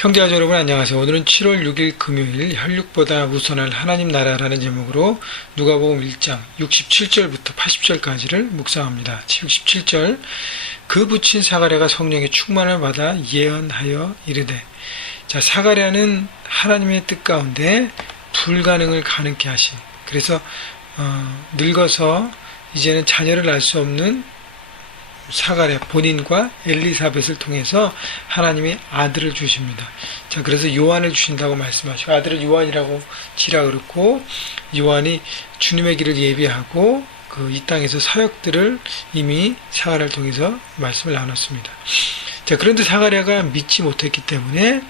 형제자매 여러분 안녕하세요. 오늘은 7월 6일 금요일 혈육보다 우선할 하나님 나라라는 제목으로 누가복음 1장 67절부터 80절까지를 묵상합니다. 67절 그 붙인 사가랴가 성령의 충만을 받아 예언하여 이르되. 자, 사가랴는 하나님의 뜻 가운데 불가능을 가능케 하신, 그래서 늙어서 이제는 자녀를 낳을 수 없는 사가랴 본인과 엘리사벳을 통해서 하나님이 아들을 주십니다. 자, 그래서 요한을 주신다고 말씀하시고, 아들을 요한이라고 지라 그랬고, 요한이 주님의 길을 예비하고 이 땅에서 사역들을 이미 사가랴를 통해서 말씀을 나눴습니다. 자, 그런데 사가랴가 믿지 못했기 때문에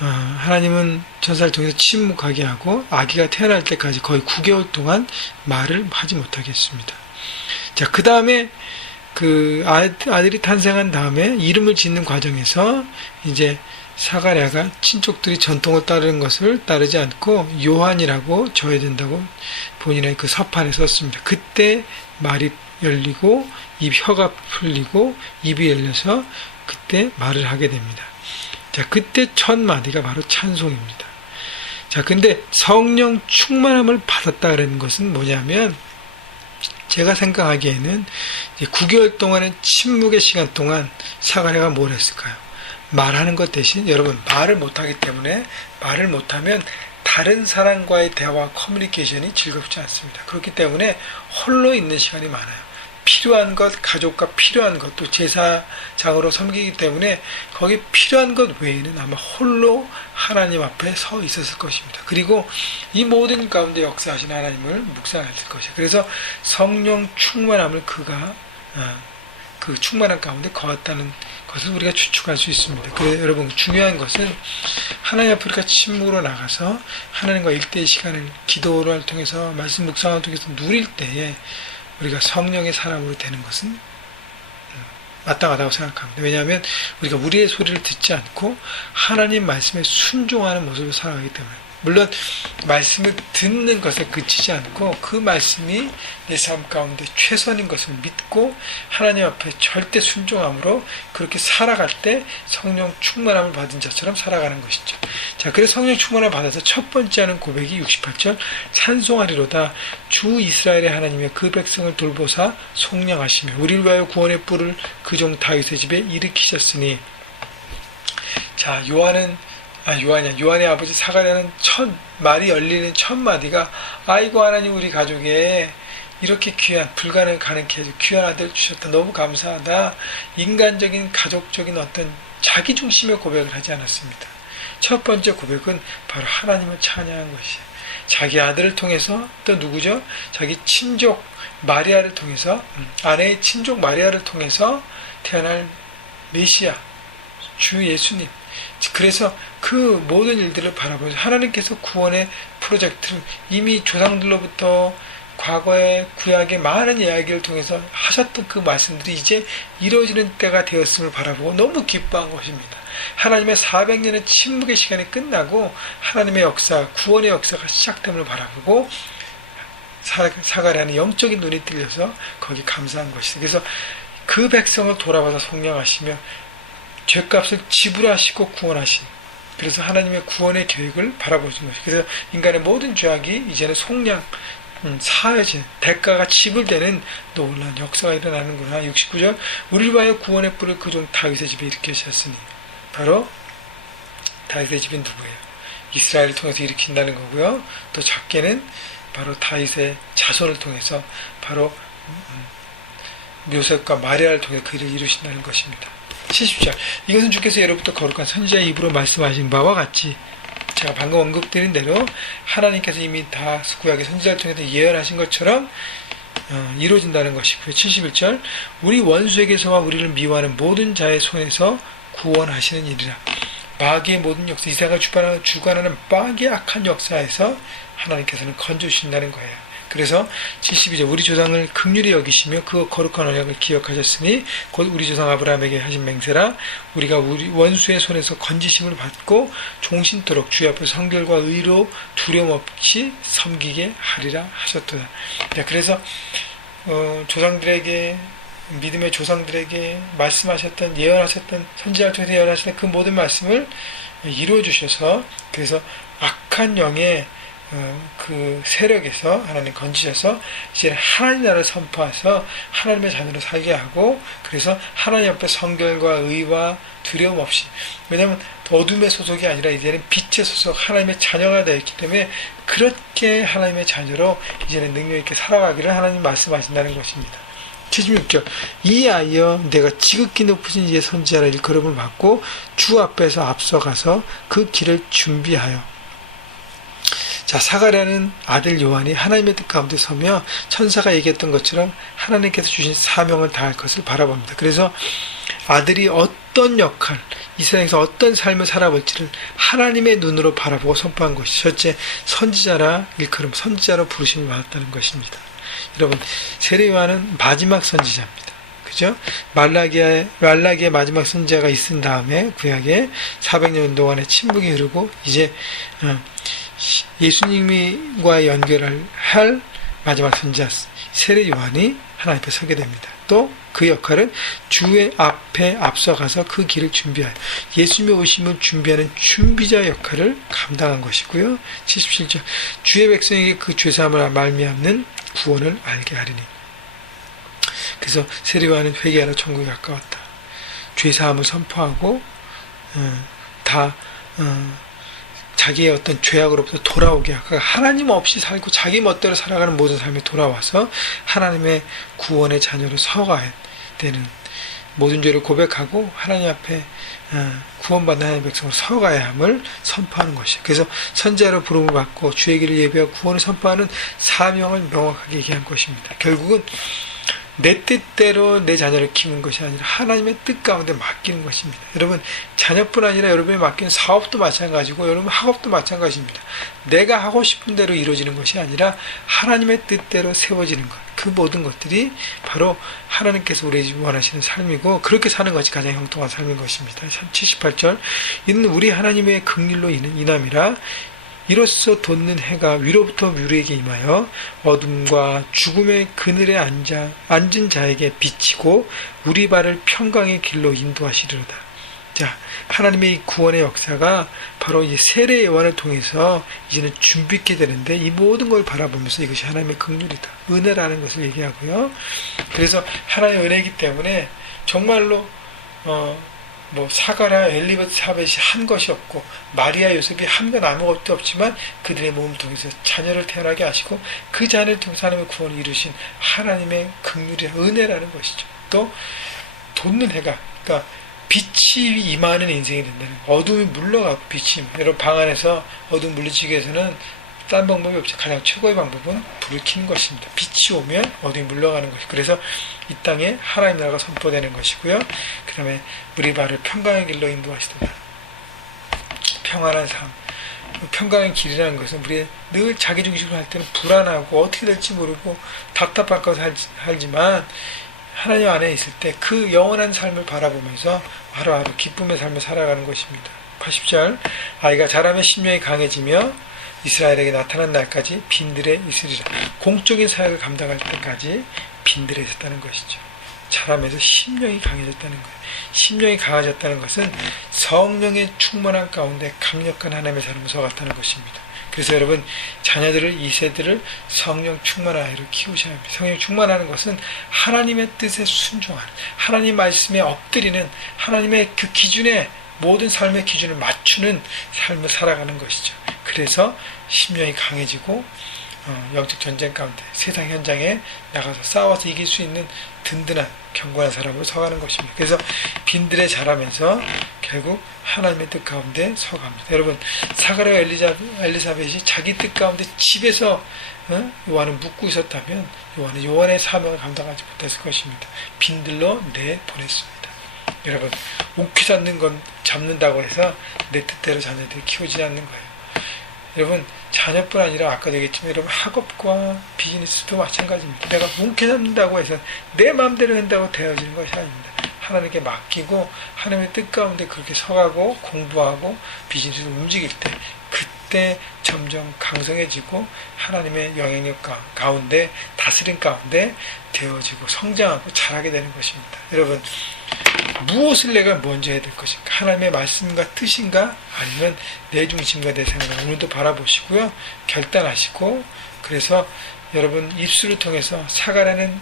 하나님은 천사를 통해서 침묵하게 하고 아기가 태어날 때까지 거의 9개월 동안 말을 하지 못하게 했습니다. 자, 그 다음에 아들이 탄생한 다음에 이름을 짓는 과정에서 이제 사가랴가 친족들이 전통을 따르는 것을 따르지 않고 요한이라고 줘야 된다고 본인의 그 서판에 썼습니다. 그때 말이 열리고 혀가 풀리고 입이 열려서 그때 말을 하게 됩니다. 자, 그때 첫 마디가 바로 찬송입니다. 자, 근데 성령 충만함을 받았다는 것은 뭐냐면, 제가 생각하기에는 9개월 동안의 침묵의 시간 동안 사가랴가 뭘 했을까요? 말하는 것 대신, 여러분, 말을 못하기 때문에, 말을 못하면 다른 사람과의 대화, 커뮤니케이션이 즐겁지 않습니다. 그렇기 때문에 홀로 있는 시간이 많아요. 필요한 것, 가족과 필요한 것, 또 제사장으로 섬기기 때문에 거기 필요한 것 외에는 아마 홀로 하나님 앞에 서 있었을 것입니다. 그리고 이 모든 가운데 역사하신 하나님을 묵상했을 것이에요. 그래서 성령 충만함을 그가 그 충만한 가운데 거했다는 것을 우리가 추측할 수 있습니다. 그래서 여러분, 중요한 것은 하나님 앞에 우리가 침묵으로 나가서 하나님과 일대의 시간을 기도를 통해서, 말씀 묵상을 통해서 누릴 때에 우리가 성령의 사람으로 되는 것은 마땅하다고 생각합니다. 왜냐하면 우리가 우리의 소리를 듣지 않고 하나님 말씀에 순종하는 모습으로 살아가기 때문에, 물론 말씀을 듣는 것에 그치지 않고 그 말씀이 내 삶 가운데 최선인 것을 믿고 하나님 앞에 절대 순종함으로 그렇게 살아갈 때 성령 충만함을 받은 자처럼 살아가는 것이죠. 자, 그래서 성령 충만함을 받아서 첫 번째 하는 고백이 68절 찬송하리로다 주 이스라엘의 하나님의 그 백성을 돌보사 속량하시며 우리를 위하여 구원의 뿔을 그 종 다윗의 집에 일으키셨으니. 자, 요한의 아버지 사가랴는 말이 열리는 첫 마디가, 아이고 하나님, 우리 가족에 이렇게 귀한, 불가능 가능케 해서 귀한 아들 주셨다, 너무 감사하다. 인간적인, 가족적인 어떤 자기 중심의 고백을 하지 않았습니다. 첫 번째 고백은 바로 하나님을 찬양한 것이에요. 자기 아들을 통해서, 또 누구죠? 자기 친족 마리아를 통해서, 아내의 친족 마리아를 통해서 태어날 메시아 주 예수님. 그래서 그 모든 일들을 바라보면서 하나님께서 구원의 프로젝트를 이미 조상들로부터 과거의 구약의 많은 이야기를 통해서 하셨던 그 말씀들이 이제 이루어지는 때가 되었음을 바라보고 너무 기뻐한 것입니다. 하나님의 400년의 침묵의 시간이 끝나고 하나님의 역사, 구원의 역사가 시작됨을 바라보고 사가랴는 영적인 눈이 뚫려서 거기 감사한 것이죠. 그래서 그 백성을 돌아봐서 속량하시며 죄값을 지불하시고 구원하신, 그래서 하나님의 구원의 계획을 바라보신 것이죠. 그래서 인간의 모든 죄악이 이제는 속량, 사해진, 대가가 지불되는 놀라운 역사가 일어나는구나. 69절 우리를 위하여 구원의 뿔을 그 종 다윗의 집에 일으키셨으니. 바로 다윗의 집은 누구예요? 이스라엘을 통해서 일으킨다는 거고요. 또 작게는 바로 다윗의 자손을 통해서 바로 묘셉과 마리아를 통해 그 일을 이루신다는 것입니다. 70절 이것은 주께서 예로부터 거룩한 선지자의 입으로 말씀하신 바와 같이, 제가 방금 언급드린 대로 하나님께서 이미 다 구약의 선지자를 통해서 예언하신 것처럼 이루어진다는 것이고요. 71절 우리 원수에게서와 우리를 미워하는 모든 자의 손에서 구원하시는 일이라. 마귀의 모든 역사, 이사가 주관하는 마귀의 악한 역사에서 하나님께서는 건져주신다는 거예요. 그래서 72절 우리 조상을 긍휼히 여기시며 그 거룩한 언약을 기억하셨으니 곧 우리 조상 아브라함에게 하신 맹세라. 우리가 우리 원수의 손에서 건지심을 받고 종신토록 주의 앞에 성결과 의로 두려움 없이 섬기게 하리라 하셨도다. 그래서 조상들에게 믿음의 조상들에게 말씀하셨던 예언하셨던 선지자를 통해서 예언하셨던 그 모든 말씀을 이루어 주셔서 그래서 악한 영의 그 세력에서 하나님 건지셔서 이제 하나님 나라를 선포해서 하나님의 자녀로 살게 하고 그래서 하나님 앞에 성결과 의와 두려움 없이 왜냐하면 어둠의 소속이 아니라 이제는 빛의 소속 하나님의 자녀가 되었기 때문에 그렇게 하나님의 자녀로 이제는 능력 있게 살아가기를 하나님 말씀하신다는 것입니다. 76절 이 아이여 내가 지극히 높으신 이의 선지자라 일컬음을 받고 주 앞에서 앞서가서 그 길을 준비하여 자 사가랴는 아들 요한이 하나님의 뜻 가운데 서며 천사가 얘기했던 것처럼 하나님께서 주신 사명을 다할 것을 바라봅니다. 그래서 아들이 어떤 역할 이 세상에서 어떤 삶을 살아볼지를 하나님의 눈으로 바라보고 선포한 것이 첫째 선지자라 일컬음 선지자로 부르심을 받았다는 것입니다. 여러분 세례 요한은 마지막 선지자입니다. 그죠? 말라기의 마지막 선지자가 있은 다음에 구약에 400년 동안의 침묵이 흐르고 이제 예수님과 연결을 할 마지막 선지자 세례 요한이 하나님 앞에 서게 됩니다. 또 그 역할은 주의 앞에 앞서가서 그 길을 준비하여 예수님의 오심을 준비하는 준비자 역할을 감당한 것이고요. 77절 주의 백성에게 그 죄사함을 말미암는 구원을 알게 하리니 그래서 세례 요한은 회개하라 천국에 가까웠다. 죄사함을 선포하고 자기의 어떤 죄악으로부터 돌아오게 하고 하나님 없이 살고 자기 멋대로 살아가는 모든 삶에 돌아와서 하나님의 구원의 자녀로 서가야 되는 모든 죄를 고백하고 하나님 앞에 구원받는 하나님의 백성으로 서가야 함을 선포하는 것이에요. 그래서 선지자로 부름을 받고 주의 길을 예비하고 구원을 선포하는 사명을 명확하게 얘기한 것입니다. 결국은 내 뜻대로 내 자녀를 키우는 것이 아니라 하나님의 뜻 가운데 맡기는 것입니다. 여러분 자녀뿐 아니라 여러분이 맡기는 사업도 마찬가지고 여러분 학업도 마찬가지입니다. 내가 하고 싶은 대로 이루어지는 것이 아니라 하나님의 뜻대로 세워지는 것 그 모든 것들이 바로 하나님께서 우리 원하시는 삶이고 그렇게 사는 것이 가장 형통한 삶인 것입니다. 78절 이는 우리 하나님의 긍휼로 인함이라 이로써 돋는 해가 위로부터 우리에게 임하여 어둠과 죽음의 그늘에 앉은 자에게 비치고 우리 발을 평강의 길로 인도하시리로다. 자, 하나님의 구원의 역사가 바로 이 세례 요한을 통해서 이제는 준비 있게 되는데 이 모든 걸 바라보면서 이것이 하나님의 긍휼이다. 은혜라는 것을 얘기하고요. 그래서 하나님의 은혜이기 때문에 정말로 사가랴, 엘리사벳이 한 것이 없고 마리아, 요셉이 한 건 아무것도 없지만 그들의 몸을 통해서 자녀를 태어나게 하시고 그 자녀를 통해서 하나님의 구원을 이루신 하나님의 긍휼이라 은혜라는 것이죠. 또 돋는 해가 그러니까 빛이 임하는 인생이 된다는 거예요. 어둠이 물러가고 빛이 여러분 방 안에서 어둠 물리치기 위해서는 딴 방법이 없죠. 가장 최고의 방법은 불을 켜는 것입니다. 빛이 오면 어둠이 물러가는 것이고 그래서 이 땅에 하나님 나라가 선포되는 것이고요. 그 다음에 우리 발을 평강의 길로 인도하시도다. 평안한 삶. 평강의 길이라는 것은 우리 늘 자기 중심으로 할 때는 불안하고 어떻게 될지 모르고 답답할 것 살지만 하나님 안에 있을 때 그 영원한 삶을 바라보면서 하루하루 기쁨의 삶을 살아가는 것입니다. 80절 아이가 자라면 심령이 강해지며 이스라엘에게 나타난 날까지 빈들에 있으리라. 공적인 사역을 감당할 때까지 빈들에 있었다는 것이죠. 자라면서 심령이 강해졌다는 거예요. 심령이 강해졌다는 것은 성령의 충만한 가운데 강력한 하나님의 사람을 서갔다는 것입니다. 그래서 여러분 자녀들을 이 세대를 성령 충만한 아이로 키우셔야 합니다. 성령 충만하는 것은 하나님의 뜻에 순종하는 하나님 말씀에 엎드리는 하나님의 그 기준에 모든 삶의 기준을 맞추는 삶을 살아가는 것이죠. 그래서 심령이 강해지고 영적 전쟁 가운데 세상 현장에 나가서 싸워서 이길 수 있는 든든한 견고한 사람으로 서가는 것입니다. 그래서 빈들에 자라면서 결국 하나님의 뜻 가운데 서갑니다. 여러분 사가랴와 엘리사벳이 자기 뜻 가운데 집에서 요한을 묻고 있었다면 요한은 요한의 사명을 감당하지 못했을 것입니다. 빈들로 내보냈습니다. 여러분 옥히 잡는다고 해서 내 뜻대로 자녀들이 키우지 않는 거예요. 여러분 자녀뿐 아니라 아까도 얘기했지만 여러분 학업과 비즈니스도 마찬가지입니다. 내가 뭉켜 잡는다고 해서 내 마음대로 한다고 되어지는 것이 아닙니다. 하나님께 맡기고 하나님의 뜻 가운데 그렇게 서가고 공부하고 비즈니스를 움직일 때 그때 점점 강성해지고 하나님의 영향력 가운데 다스림 가운데 되어지고 성장하고 자라게 되는 것입니다. 여러분, 무엇을 내가 먼저 해야 될 것인가? 하나님의 말씀과 뜻인가? 아니면 내 중심과 내 생각? 오늘도 바라보시고요. 결단하시고, 그래서 여러분 입술을 통해서 사가라는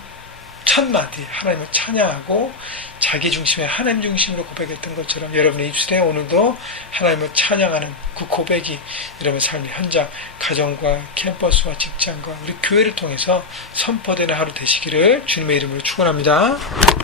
첫 마디 하나님을 찬양하고 자기 중심에 하나님 중심으로 고백했던 것처럼 여러분의 입술에 오늘도 하나님을 찬양하는 그 고백이 여러분 삶의 현장, 가정과 캠퍼스와 직장과 우리 교회를 통해서 선포되는 하루 되시기를 주님의 이름으로 축원합니다.